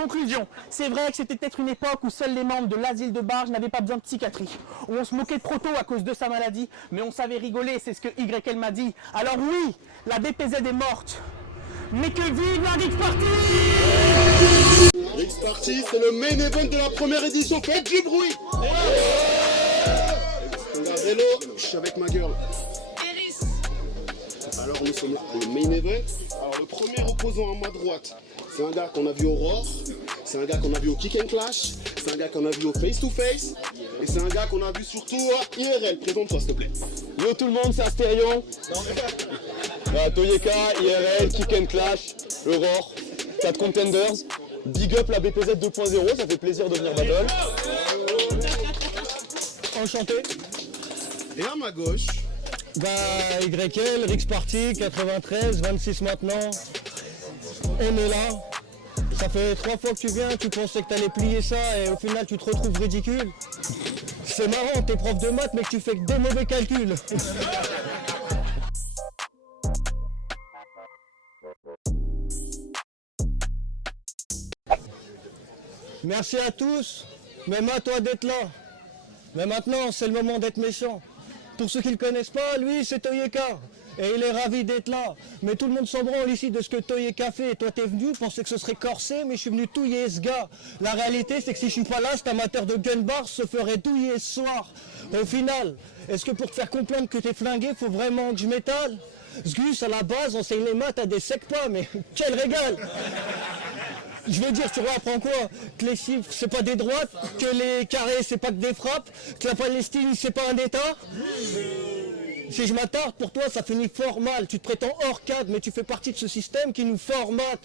Conclusion, c'est vrai que c'était peut-être une époque où seuls les membres de l'asile de Barge n'avaient pas besoin de psychiatrie, où on se moquait de Proto à cause de sa maladie, mais on savait rigoler, c'est ce que YL m'a dit. Alors oui, la BPZ est morte, mais que vive la Rix Party! Rix Party, c'est le main event de la première édition, faites du bruit! Vélo, je suis avec ma girl. Alors nous sommes là pour le main event. Alors le premier opposant à ma droite, c'est un gars qu'on a vu au Roar, c'est un gars qu'on a vu au Kick and Clash, c'est un gars qu'on a vu au Face to Face, et c'est un gars qu'on a vu surtout à IRL. Présente-toi s'il te plaît. Yo tout le monde, c'est Astérion. Toyeka, IRL, Kick and Clash, le Roar, 4 contenders. Big up la BPZ 2.0, ça fait plaisir de venir battle. Enchanté. Et à ma gauche, YL, Rix Party, 93, 26 maintenant. On est là. Ça fait 3 fois que tu viens, tu pensais que t'allais plier ça et au final tu te retrouves ridicule. C'est marrant, t'es prof de maths mais que tu fais que des mauvais calculs. Merci à tous, même à toi d'être là. Mais maintenant, c'est le moment d'être méchant. Pour ceux qui ne le connaissent pas, lui, c'est Toyeka. Et il est ravi d'être là. Mais tout le monde s'en branle ici de ce que Toyeka fait. Et toi, t'es venu, pensais que ce serait corsé, mais je suis venu touiller ce gars. La réalité, c'est que si je suis pas là, cet amateur de gun bar se ferait douiller ce soir. Au final, est-ce que pour te faire comprendre que t'es flingué, faut vraiment que je m'étale? Sgus, à la base, enseigne les maths à des secpas, mais quel régal! Je veux dire, tu apprends quoi? Que les chiffres, c'est pas des droites, que les carrés, c'est pas que des frappes, que la Palestine, c'est pas un État? Si je m'attarde, pour toi, ça finit fort mal. Tu te prétends hors cadre, mais tu fais partie de ce système qui nous formate.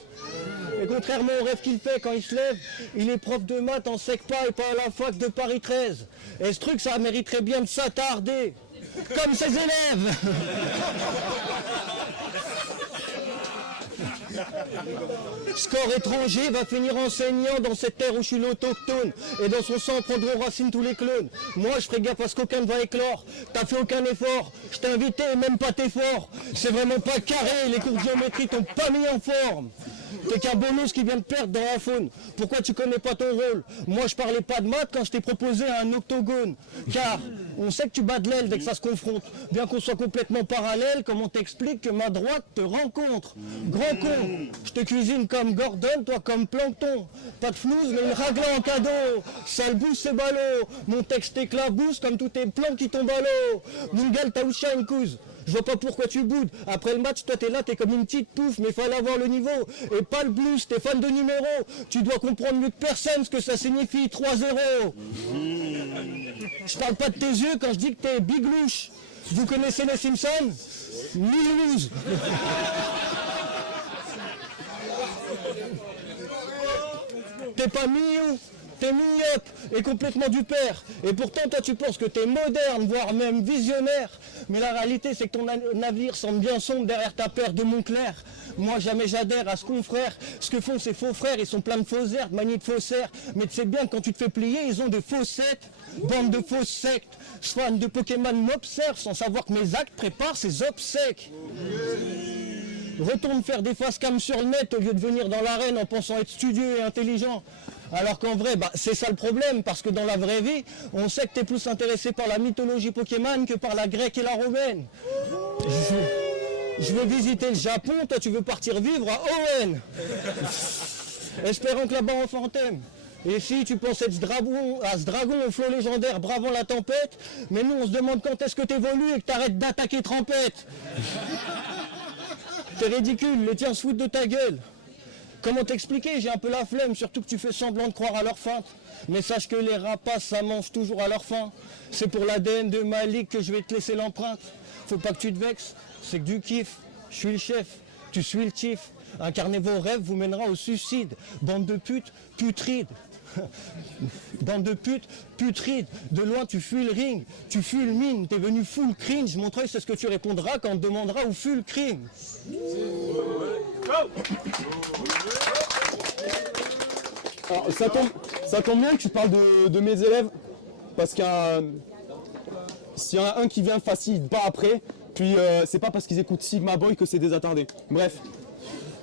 Et contrairement au rêve qu'il fait quand il se lève, il est prof de maths en SECPA et pas à la fac de Paris 13. Et ce truc, ça mériterait bien de s'attarder. Comme ses élèves. Score étranger va finir enseignant dans cette terre où je suis l'autochtone. Et dans son sang prendront racine tous les clones. Moi je ferai gaffe à ce qu'aucun ne va éclore. T'as fait aucun effort, je t'ai invité et même pas t'es fort. C'est vraiment pas carré, les cours de géométrie t'ont pas mis en forme. T'es qu'un bonus qui vient de perdre dans la faune. Pourquoi tu connais pas ton rôle? Moi je parlais pas de maths quand je t'ai proposé un octogone. Car on sait que tu bats de l'aile dès que ça se confronte. Bien qu'on soit complètement parallèle, comme on t'explique que ma droite te rencontre. Grand con, je te cuisine comme Gordon, toi comme Plankton. Pas de flouze mais une ragla en cadeau. Sale bouse c'est ballot. Mon texte t'éclabousse comme tous tes plans qui tombent à l'eau. Mon gars t'as oucha une couze. Je vois pas pourquoi tu boudes. Après le match, toi t'es là, t'es comme une petite pouffe, mais fallait avoir le niveau. Et pas le blues, t'es fan de numéro. Tu dois comprendre mieux que personne ce que ça signifie 3-0. Je parle pas de tes yeux quand je dis que t'es big louche. Vous connaissez les Simpsons? Miloulouse. T'es pas mignon, t'es mignope et complètement du père. Et pourtant, toi, tu penses que t'es moderne, voire même visionnaire. Mais la réalité, c'est que ton navire semble bien sombre derrière ta paire de Montclair. Moi, jamais j'adhère à ce confrère. Ce que font ces faux frères, ils sont pleins de faux airs, de manies de faussaires. Mais tu sais bien que quand tu te fais plier, ils ont des faussettes. Bande de fausses sectes. Ce fan de Pokémon m'observe sans savoir que mes actes préparent ses obsèques. Retourne faire des face cam sur le net au lieu de venir dans l'arène en pensant être studieux et intelligent. Alors qu'en vrai, c'est ça le problème, parce que dans la vraie vie, on sait que t'es plus intéressé par la mythologie Pokémon que par la grecque et la romaine. Je veux visiter le Japon, toi tu veux partir vivre à Owen. Espérons que là-bas on fantôme. Et si tu penses être ce dragon au flot légendaire bravant la tempête, mais nous on se demande quand est-ce que t'évolues et que t'arrêtes d'attaquer Trempette. T'es ridicule, les tiens se foutent de ta gueule. Comment t'expliquer? J'ai un peu la flemme, surtout que tu fais semblant de croire à leur feinte. Mais sache que les rapaces, ça mange toujours à leur faim. C'est pour l'ADN de Malik que je vais te laisser l'empreinte. Faut pas que tu te vexes, c'est que du kiff. Je suis le chef, tu suis le chief. Incarner vos rêves vous mènera au suicide. Bande de putes, putrides. Bande de putes, putride. De loin tu fuis le ring, tu fuis le mine, t'es venu full cringe. Mon treuil c'est ce que tu répondras quand on te demandera où fut le crime. Alors, ça tombe bien que tu parles de mes élèves, parce qu'il s'il y en a un qui vient facile, pas après, puis c'est pas parce qu'ils écoutent Sigma Boy que c'est des attardés. Bref.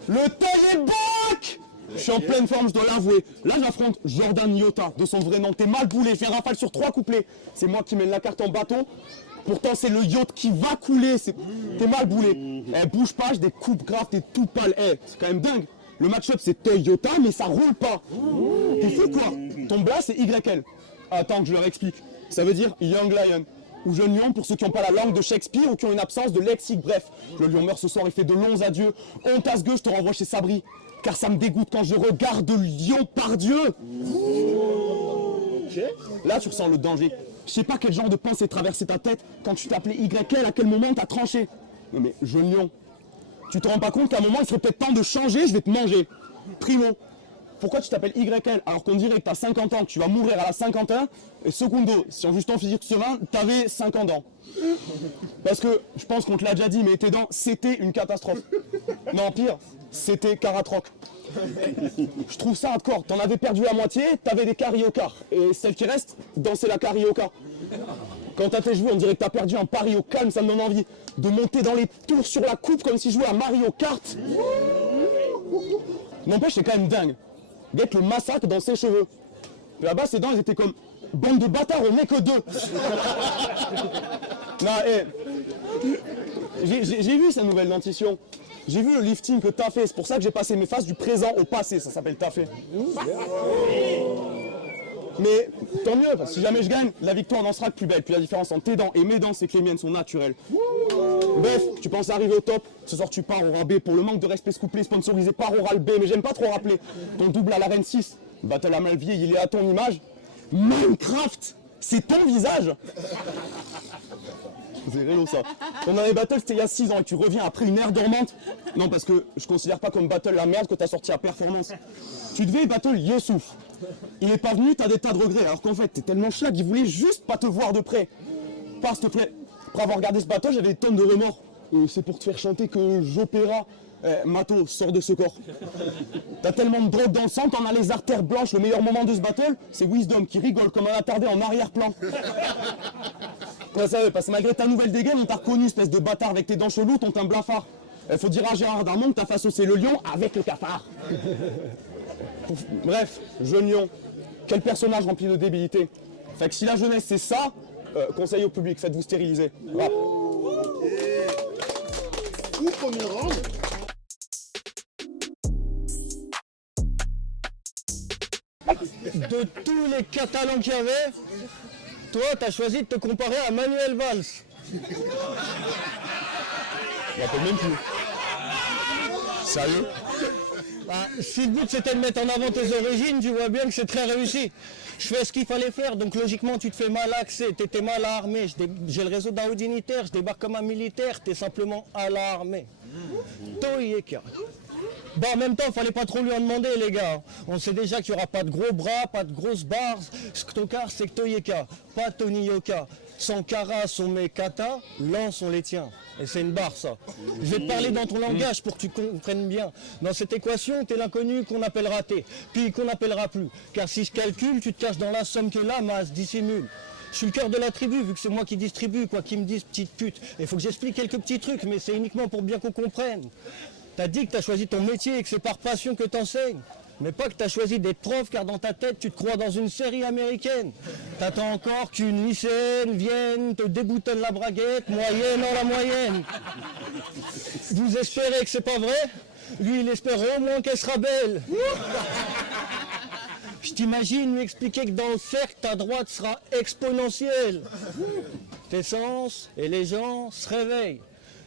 Le tel est back. Je suis en pleine forme, je dois l'avouer. Là, j'affronte Jordan Iota, de son vrai nom. T'es mal boulé, je fais rafale sur 3 couplets. C'est moi qui mène la carte en bateau. Pourtant, c'est le yacht qui va couler. T'es mal boulé. Bouge pas, j'ai des coupes graves, t'es tout pâle. C'est quand même dingue. Le match-up, c'est Toyota, mais ça roule pas. T'es fou quoi? Ton blas, c'est YL. Attends que je leur explique. Ça veut dire Young Lion. Ou jeune lion pour ceux qui n'ont pas la langue de Shakespeare ou qui ont une absence de lexique. Bref, le lion meurt ce soir, il fait de longs adieux. On tasse gueux, je te renvoie chez Sabri. Car ça me dégoûte quand je regarde Lion par Dieu. Là, tu ressens le danger. Je sais pas quel genre de pensée traversait ta tête quand tu t'appelais YL, à quel moment t'as tranché. Non mais, jeune lion, tu te rends pas compte qu'à un moment, il serait peut-être temps de changer, je vais te manger. Primo, pourquoi tu t'appelles YL alors qu'on dirait que t'as 50 ans, que tu vas mourir à la 51? Et secondo, si en juste ton physique serein, t'avais 50 ans. Parce que, je pense qu'on te l'a déjà dit, mais tes dents, c'était une catastrophe. Non, pire, c'était caratroc. Je trouve ça hardcore. T'en avais perdu la moitié, t'avais des cariocar. Et celle qui reste, danser la carioca. Quand t'as tes joué, on dirait que t'as perdu un pari au calme, ça me donne envie de monter dans les tours sur la coupe comme si je jouais à Mario Kart. N'empêche, c'est quand même dingue. Guette le massacre dans ses cheveux. Là-bas, ses dents, elles étaient comme bande de bâtards, on n'est que 2. Non, j'ai vu sa nouvelle dentition. J'ai vu le lifting que t'as fait. C'est pour ça que j'ai passé mes phases du présent au passé. Ça s'appelle taffer. Mais tant mieux, parce que si jamais je gagne, la victoire n'en sera que plus belle. Puis la différence entre tes dents et mes dents, c'est que les miennes sont naturelles. Bref, tu penses arriver au top. Ce soir, tu pars au rabais pour le manque de respect couplé sponsorisé par Oral B. Mais j'aime pas trop rappeler. Ton double à l'arène 6. Battle à mal vieilli, il est à ton image. Minecraft, c'est ton visage. C'est rélo ça. Ton dernier battle c'était il y a 6 ans et tu reviens après une ère dormante. Non parce que je considère pas comme battle la merde que t'as sorti à performance. Tu devais battle Youssouf. Il est pas venu, t'as des tas de regrets alors qu'en fait t'es tellement schlag, il voulait juste pas te voir de près. Par s'il te plaît. Après avoir regardé ce battle j'avais des tonnes de remords. C'est pour te faire chanter que j'opéra. Mato, sors de ce corps. T'as tellement de drogue dans le sang, t'en as les artères blanches. Le meilleur moment de ce battle, c'est Wisdom qui rigole comme un attardé en arrière-plan. Ouais, ça veut, parce que malgré ta nouvelle dégaine, on t'a reconnu, espèce de bâtard avec tes dents cheloues, ton teint blafard. Faut dire à Gérard Darmon que t'as fait associer le lion avec le cafard. Bref, jeune lion, quel personnage rempli de débilité. Fait que si la jeunesse c'est ça, conseil au public, faites-vous stériliser. Voilà. Coup premier round. De tous les Catalans qu'il y avait, toi, t'as choisi de te comparer à Manuel Valls. Je m'appelle même plus. Sérieux? Ah, si le but c'était de mettre en avant tes origines, tu vois bien que c'est très réussi. Je fais ce qu'il fallait faire, donc logiquement tu te fais mal axé, t'étais mal armé. J'ai le réseau d'un haut dignitaire, je débarque comme un militaire, t'es simplement alarmé. Toyeka. Bon, en même temps, il fallait pas trop lui en demander, les gars. On sait déjà qu'il n'y aura pas de gros bras, pas de grosses barres. Stokar, c'est Toyeka, pas Tony Yoka. Sans Kara sont mes katas, lents sont les tiens. Et c'est une barre, ça. Je vais te parler dans ton langage pour que tu comprennes bien. Dans cette équation, t'es l'inconnu qu'on appellera T, puis qu'on n'appellera plus. Car si je calcule, tu te caches dans la somme que la masse dissimule. Je suis le cœur de la tribu, vu que c'est moi qui distribue, quoi qu'ils me disent, petite pute. Il faut que j'explique quelques petits trucs, mais c'est uniquement pour bien qu'on comprenne. T'as dit que t'as choisi ton métier et que c'est par passion que t'enseignes. Mais pas que t'as choisi d'être prof, car dans ta tête, tu te crois dans une série américaine. T'attends encore qu'une lycéenne vienne, te déboutonne la braguette, moyenne en la moyenne. Vous espérez que c'est pas vrai? Lui, il espère au moins qu'elle sera belle. Je t'imagine lui expliquer que dans le cercle, ta droite sera exponentielle. Tes sens et les gens se réveillent.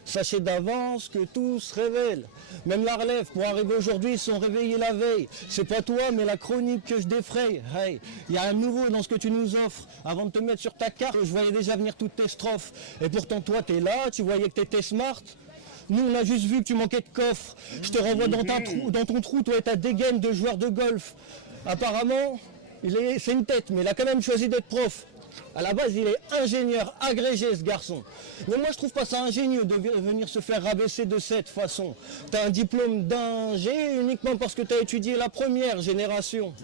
Sachez d'avance que tout se révèle. Même la relève, pour arriver aujourd'hui, ils sont réveillés la veille. C'est pas toi, mais la chronique que je défraye. Hey, y a un nouveau dans ce que tu nous offres. Avant de te mettre sur ta carte, je voyais déjà venir toutes tes strophes. Et pourtant, toi, t'es là, tu voyais que t'étais smart. Nous, on a juste vu que tu manquais de coffre. Je te renvoie dans ton trou, toi et ta dégaine de joueur de golf. Apparemment, c'est une tête, mais il a quand même choisi d'être prof. À la base, il est ingénieur agrégé, ce garçon. Mais moi, je trouve pas ça ingénieux de venir se faire rabaisser de cette façon. T'as un diplôme d'ingé uniquement parce que t'as étudié la première génération.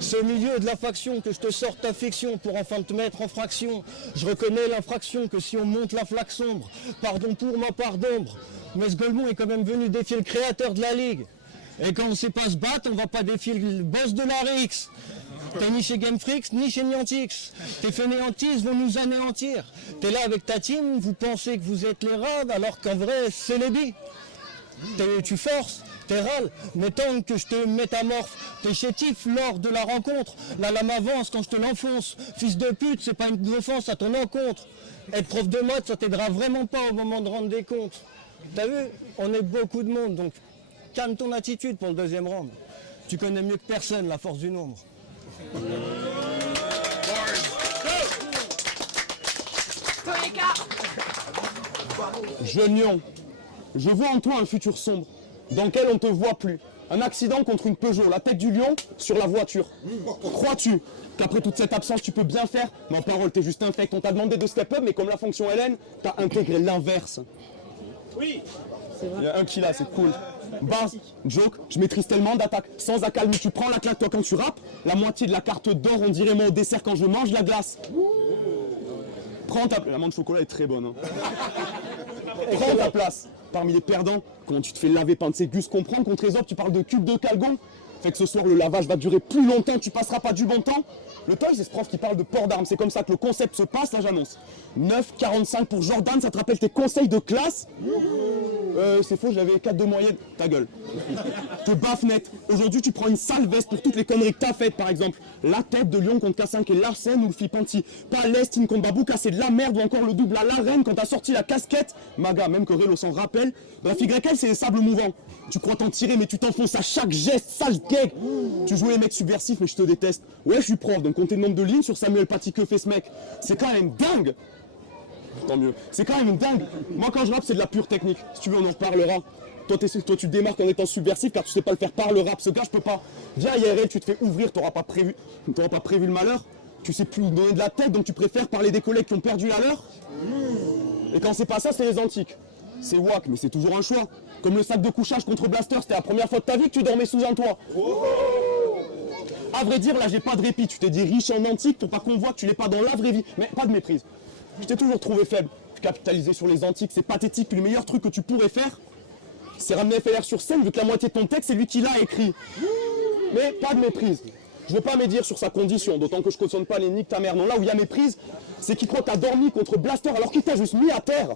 C'est au milieu de la faction que je te sors ta fiction pour enfin te mettre en fraction. Je reconnais l'infraction que si on monte la flaque sombre, pardon pour ma part d'ombre. Mais ce Golemont est quand même venu défier le créateur de la Ligue. Et quand on sait pas se battre, on va pas défier le boss de la RX. T'es ni chez Game Freaks, ni chez Niantix. Tes fainéantistes vont nous anéantir. T'es là avec ta team, vous pensez que vous êtes les rades, alors qu'en vrai, c'est les billes. Tu forces, t'es râle, mais tant que je te métamorphe, t'es chétif lors de la rencontre. La lame avance quand je te l'enfonce. Fils de pute, c'est pas une offense à ton encontre. Être prof de maths, ça t'aidera vraiment pas au moment de rendre des comptes. T'as vu, on est beaucoup de monde, donc calme ton attitude pour le deuxième round. Tu connais mieux que personne la force du nombre. Jeune lion, je vois en toi un futur sombre, dans lequel on ne te voit plus. Un accident contre une Peugeot, la tête du lion sur la voiture. Crois-tu qu'après toute cette absence, tu peux bien faire? Ma parole, t'es juste infect. On t'a demandé de step up, mais comme la fonction Hélène, t'as intégré l'inverse. Oui. Il y a un qui là, c'est cool. Base, joke, je maîtrise tellement d'attaques. Sans accalmie, tu prends la claque, toi, quand tu rappes. La moitié de la carte d'or, on dirait moi au dessert quand je mange la glace. Prends ta... La menthe chocolat est très bonne. Hein. Prends ta place. Parmi les perdants, quand tu te fais laver peindre ses gus, comprendre contre les autres, tu parles de cube de calgon. Fait que ce soir, le lavage va durer plus longtemps, tu passeras pas du bon temps. Le toy, c'est ce prof qui parle de port d'armes. C'est comme ça que le concept se passe, là j'annonce. 9,45 pour Jordan, ça te rappelle tes conseils de classe? C'est faux, j'avais 4 de moyenne. Ta gueule. Te baffe net. Aujourd'hui, tu prends une sale veste pour toutes les conneries que t'as faites, par exemple. La tête de Lyon contre K5 et Larsen ou le Flippanti. Pas l'Estine contre Babouka, c'est de la merde ou encore le double à l'arène quand t'as sorti la casquette. Maga, même que Relo s'en rappelle. Bref, YL, c'est les sables mouvants. Tu crois t'en tirer, mais tu t'enfonces à chaque geste, sale gag. Tu joues les mecs subversifs, mais je te déteste. Ouais, je suis prof, donc compter le nombre de lignes sur Samuel Paty que fait ce mec. C'est quand même dingue. Tant mieux. C'est quand même dingue. Moi, quand je rappe, c'est de la pure technique. Si tu veux, on en reparlera. Toi, tu te démarques en étant subversif car tu sais pas le faire par le rap. Ce gars, je peux pas. Viens à IRL, tu te fais ouvrir, t'auras pas prévu le malheur. Tu sais plus donner de la tête, donc tu préfères parler des collègues qui ont perdu la leur. Et quand c'est pas ça, c'est les antiques. C'est wack, mais c'est toujours un choix. Comme le sac de couchage contre Blaster, c'était la première fois de ta vie que tu dormais sous un toit. À vrai dire, là, j'ai pas de répit. Tu t'es dit riche en antique pour pas qu'on voit que tu n'es pas dans la vraie vie. Mais pas de méprise. Je t'ai toujours trouvé faible. Capitaliser sur les antiques, c'est pathétique. Puis le meilleur truc que tu pourrais faire, c'est ramener FLR sur scène, vu que la moitié de ton texte, c'est lui qui l'a écrit. Mais pas de méprise. Je veux pas médire sur sa condition, d'autant que je cautionne pas les niques ta mère. Non, là où il y a méprise, c'est qu'il croit que t'as dormi contre Blaster alors qu'il t'a juste mis à terre.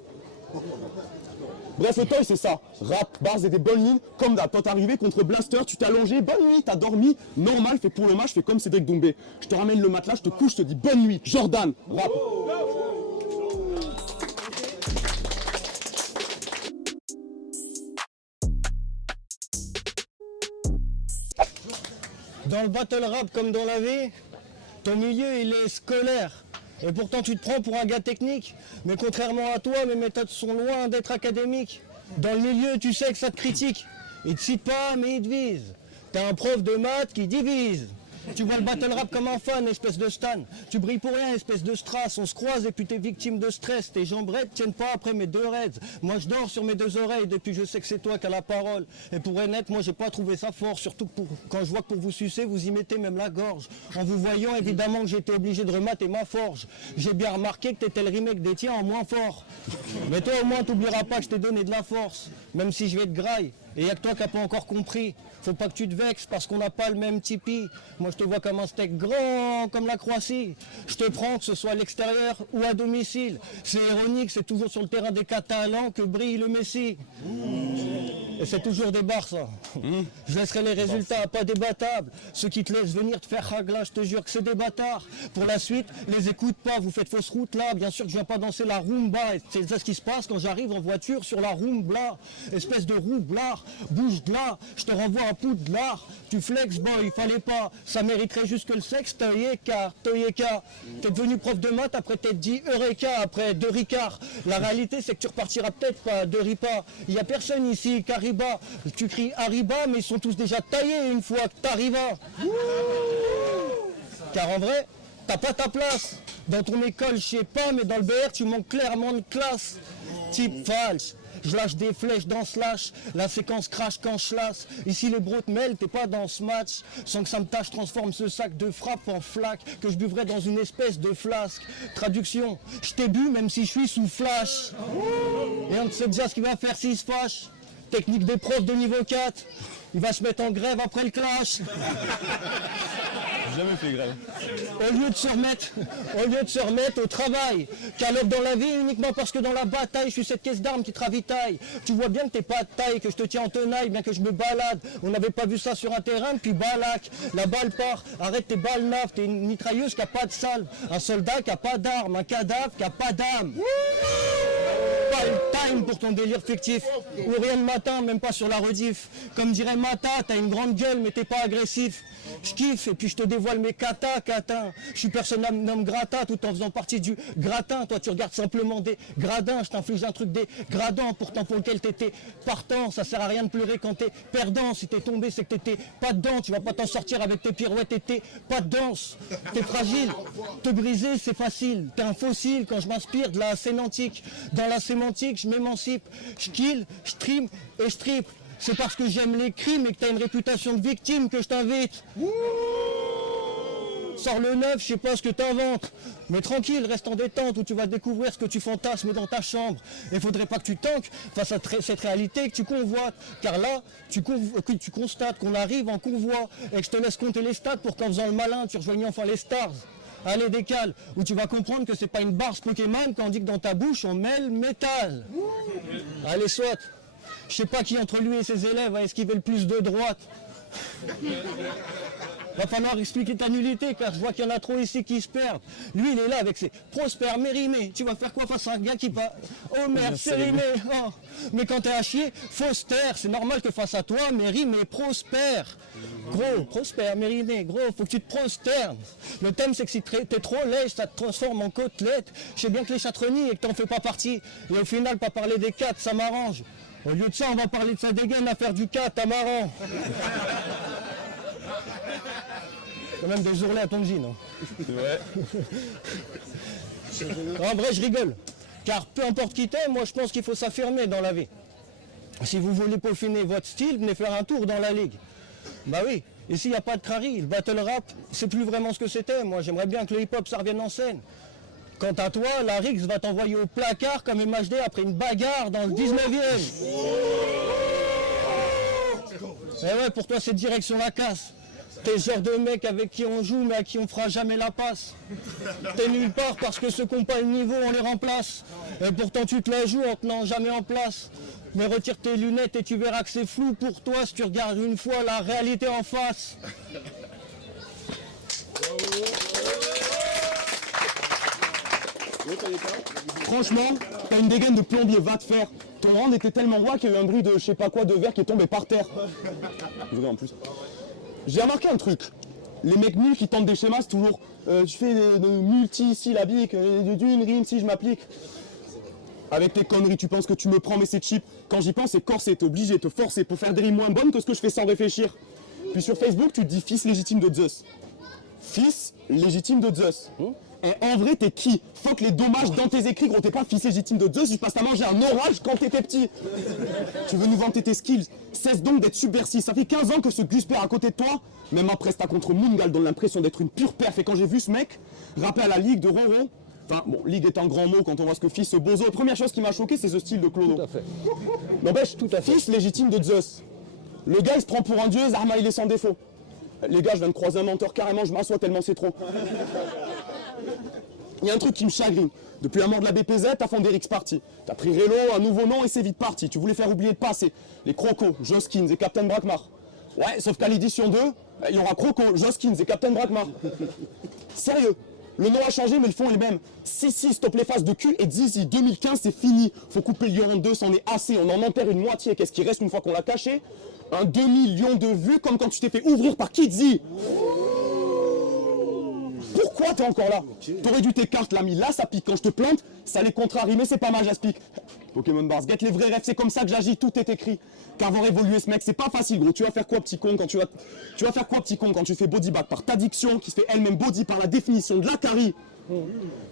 Bref, le toy, c'est ça. Rap, bars et des bonnes lignes. Comme d'hab, toi t'es arrivé contre Blaster, tu t'es allongé, bonne nuit, t'as dormi. Normal, fait pour le match, fais comme Cédric Doumbé. Je te ramène le matelas, je te couche, je te dis bonne nuit. Jordan, rap. Dans le battle rap comme dans la vie, ton milieu il est scolaire. Et pourtant tu te prends pour un gars technique. Mais contrairement à toi, mes méthodes sont loin d'être académiques. Dans le milieu, tu sais que ça te critique. Il te cite pas, mais il te vise. T'es un prof de maths qui divise. Tu vois le battle rap comme un fan, espèce de stan. Tu brilles pour rien, espèce de strass. On se croise et puis t'es victime de stress. Tes jambrettes tiennent pas après mes deux raids. Moi je dors sur mes deux oreilles depuis je sais que c'est toi qui as la parole. Et pour être net, moi j'ai pas trouvé ça fort. Surtout quand je vois que pour vous sucer, vous y mettez même la gorge. En vous voyant, évidemment que j'ai été obligé de remater ma forge. J'ai bien remarqué que t'étais le remake des tiens en moins fort. Mais toi au moins t'oublieras pas que je t'ai donné de la force. Même si je vais te graille. Et y'a que toi qui n'as pas encore compris. Faut pas que tu te vexes parce qu'on n'a pas le même tipi. Moi je te vois comme un steak grand comme la Croatie. Je te prends que ce soit à l'extérieur ou à domicile. C'est ironique, c'est toujours sur le terrain des Catalans que brille le Messi. Et c'est toujours des barres ça. Je laisserai les résultats pas débattables. Ceux qui te laissent venir te faire ragla, je te jure que c'est des bâtards. Pour la suite, les écoute pas, vous faites fausse route là. Bien sûr que je viens pas danser la rumba. Et c'est ça ce qui se passe quand j'arrive en voiture sur la rumba. Espèce de roublard, bouge de là, je te renvoie un pouls de l'art. Tu flex boy, fallait pas. Ça mériterait juste que le sexe, toyeka. T'es devenu prof de maths après t'être dit Eureka, après 2 Ricard. La réalité c'est que tu repartiras peut-être pas de Ripa. Il y a personne ici, Cariba. Tu cries Arriba, mais ils sont tous déjà taillés une fois que t'arrivas. Car en vrai, t'as pas ta place. Dans ton école, je sais pas, mais dans le BR, tu manques clairement de classe. Type false. Je lâche des flèches dans Slash, la séquence crash quand je lasse. Ici les bros te mêlent, t'es pas dans ce match. Sans que ça me tâche, transforme ce sac de frappe en flaque que je buvrais dans une espèce de flasque. Traduction, je t'ai bu même si je suis sous flash. Et on sait déjà ce qu'il va faire s'il se fâche. Technique des profs de niveau 4. Il va se mettre en grève après le clash. J'ai jamais fait grève. Au lieu de se remettre au travail, qu'alors dans la vie uniquement parce que dans la bataille, je suis cette caisse d'armes qui te ravitaille. Tu vois bien que t'es pas de taille, que je te tiens en tenaille, bien que je me balade. On n'avait pas vu ça sur un terrain depuis Balak. La balle part, arrête tes balles naves, t'es une mitrailleuse qui a pas de salve, un soldat qui a pas d'armes, un cadavre qui a pas d'âme. Pas le time pour ton délire fictif, ou rien de matin, même pas sur la rediff. Comme dirait Mata, t'as une grande gueule mais t'es pas agressif. Je kiffe et puis je te dévoile mes catin. Je suis personne non grata tout en faisant partie du gratin. Toi tu regardes simplement des gradins, je t'inflige un truc dégradant pourtant pour lequel t'étais partant. Ça sert à rien de pleurer quand t'es perdant. Si t'es tombé c'est que t'étais pas dedans. Tu vas pas t'en sortir avec tes pirouettes et tes pas de danse. T'es fragile, te briser c'est facile. T'es un fossile quand je m'inspire de la sémantique. Dans la sémantique je m'émancipe. Je kill, je trim et je tripe. C'est parce que j'aime les crimes et que t'as une réputation de victime que je t'invite. Sors le neuf, je sais pas ce que t'inventes. Mais tranquille, reste en détente où tu vas découvrir ce que tu fantasmes dans ta chambre. Et faudrait pas que tu tanques face à cette réalité que tu convoites. Car là, tu constates qu'on arrive en convoi et que je te laisse compter les stats pour qu'en faisant le malin, tu rejoignes enfin les stars. Allez, décale, où tu vas comprendre que c'est pas une barre Pokémon quand on dit que dans ta bouche on mêle métal. Allez, soit. Je sais pas qui entre lui et ses élèves a esquivé le plus de droite. Va falloir expliquer ta nullité car je vois qu'il y en a trop ici qui se perdent. Lui il est là avec ses prospères mérimés. Tu vas faire quoi face à un gars qui va oh merde c'est rimé. Oh. Mais quand t'es à chier, fausse terre. C'est normal que face à toi, mérime et prospère. Gros, prospère, mérimé, gros, faut que tu te prosternes. Le thème c'est que si t'es trop lèche, ça te transforme en côtelette. Je sais bien que les chatronnies et que t'en fais pas partie. Et au final, pas parler des 4, ça m'arrange. Au lieu de ça, on va parler de sa dégaine à faire du 4, à marrant. Quand même des ourlets à ton jean. Hein. Ouais. En vrai, je rigole. Car peu importe qui t'es, moi je pense qu'il faut s'affirmer dans la vie. Si vous voulez peaufiner votre style, venez faire un tour dans la ligue. Bah oui, ici il n'y a pas de crari. Le battle rap, c'est plus vraiment ce que c'était. Moi j'aimerais bien que le hip-hop ça revienne en scène. Quant à toi, la Rix va t'envoyer au placard comme MHD après une bagarre dans le 19e. Et ouais, pour toi c'est direction la casse. T'es le genre de mec avec qui on joue mais à qui on fera jamais la passe. T'es nulle part parce que ceux qui n'ont pas le niveau on les remplace. Et pourtant tu te la joues en tenant jamais en place. Mais retire tes lunettes et tu verras que c'est flou pour toi si tu regardes une fois la réalité en face. Franchement, t'as une dégaine de plombier, va te faire. Ton round était tellement roi qu'il y a eu un bruit de je sais pas quoi de verre qui est tombé par terre. Vrai en plus. J'ai remarqué un truc. Les mecs nuls qui tentent des schémas, c'est toujours tu fais de multisyllabiques, d'une rime si je m'applique. Avec tes conneries, tu penses que tu me prends mais c'est cheap. Quand j'y pense, c'est corsé, t'es obligé de te forcer pour faire des rimes moins bonnes que ce que je fais sans réfléchir. Puis sur Facebook, tu te dis fils légitime de Zeus. Fils légitime de Zeus. Et en vrai, t'es qui? Fuck les dommages dans tes écrits, gros, t'es pas fils légitime de Zeus, tu passes à manger un orage quand t'étais petit. Tu veux nous vanter tes skills? Cesse donc d'être subversif. Ça fait 15 ans que ce Gusper à côté de toi, même après Presta contre Mungal, donne l'impression d'être une pure perf. Et quand j'ai vu ce mec rapper à la Ligue de Ronron, enfin, bon, Ligue est un grand mot quand on voit ce que fils ce bozo. La première chose qui m'a choqué, c'est ce style de Clodo. Tout à fait. N'empêche, fils légitime de Zeus. Le gars, il se prend pour un dieu, Zarma, il est sans défaut. Les gars, je viens de croiser un menteur, carrément, je m'assois tellement c'est trop. Il y a un truc qui me chagrine. Depuis la mort de la BPZ, t'as fondé Rix Party. T'as pris Relo, un nouveau nom et c'est vite parti. Tu voulais faire oublier le passé. Les Crocos, Joskins et Captain Brakmar. Ouais, sauf qu'à l'édition 2, il y aura Croco, Joskins et Captain Brakmar. Sérieux, le nom a changé mais le fond est le même. Si, stop les faces de cul et Zizi, 2015 c'est fini. Faut couper le lion en deux, c'en est assez. On en enterre une moitié. Qu'est-ce qui reste une fois qu'on l'a caché? Un demi-million de vues comme quand tu t'es fait ouvrir par Kidzi. Pourquoi t'es encore là? T'aurais dû tes cartes, l'ami, là ça pique. Quand je te plante, ça les contrarie, mais c'est pas mal, j'aspique. Pokémon Bars, get les vrais rêves, c'est comme ça que j'agis, tout est écrit. Car voir évoluer ce mec, c'est pas facile, gros. Tu vas faire quoi, petit con, quand tu vas faire quoi, petit con, quand tu fais body back par ta diction, qui se fait elle-même body par la définition de l'Akari.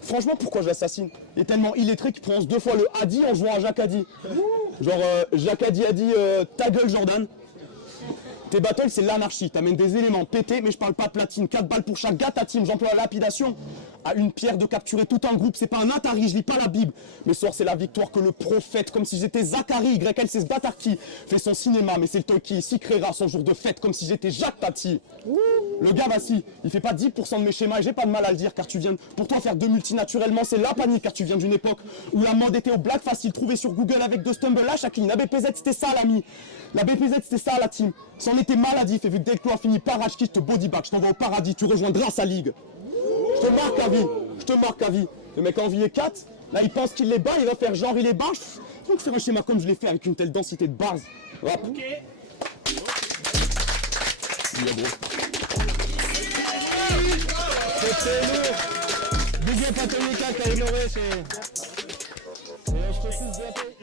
Franchement, pourquoi je l'assassine? Il est tellement illettré qu'il prononce 2 fois le Hadi en jouant à Jacques Hadi. Genre, Jacques Hadi a dit ta gueule, Jordan. Tes battles, c'est l'anarchie. T'amènes des éléments pétés, mais je parle pas de platine. 4 balles pour chaque gars, ta team. J'emploie la lapidation. À une pierre de capturer tout un groupe, c'est pas un Atari, je lis pas la Bible. Mais soir, c'est la victoire que le prophète, comme si j'étais Zacharie, YL, c'est ce bâtard qui fait son cinéma, mais c'est le toy qui ici créera son jour de fête, comme si j'étais Jacques Tati. Le gars, voici, il fait pas 10% de mes schémas, et j'ai pas de mal à le dire, car tu viens, pour toi, faire 2 multinaturellement, c'est la panique, car tu viens d'une époque où la mode était au black facile, trouvé sur Google avec 2 stumble à chaque ligne. La BPZ, c'était ça, l'ami. La BPZ, c'était ça, la team. C'en était maladif, et vu que dès que toi fini par je te bodyback, je t'envoie au paradis, tu rejoindras sa ligue. Je te marque à vie, je te marque à vie. Le mec en vie est 4, là il pense qu'il les bat, il va faire genre il est bas. Donc faire un schéma comme je l'ai fait avec une telle densité de base. Hop. Ok. C'était lourd. Big up à Tonika qui a ignoré, c'est... Et on se retrouve bientôt.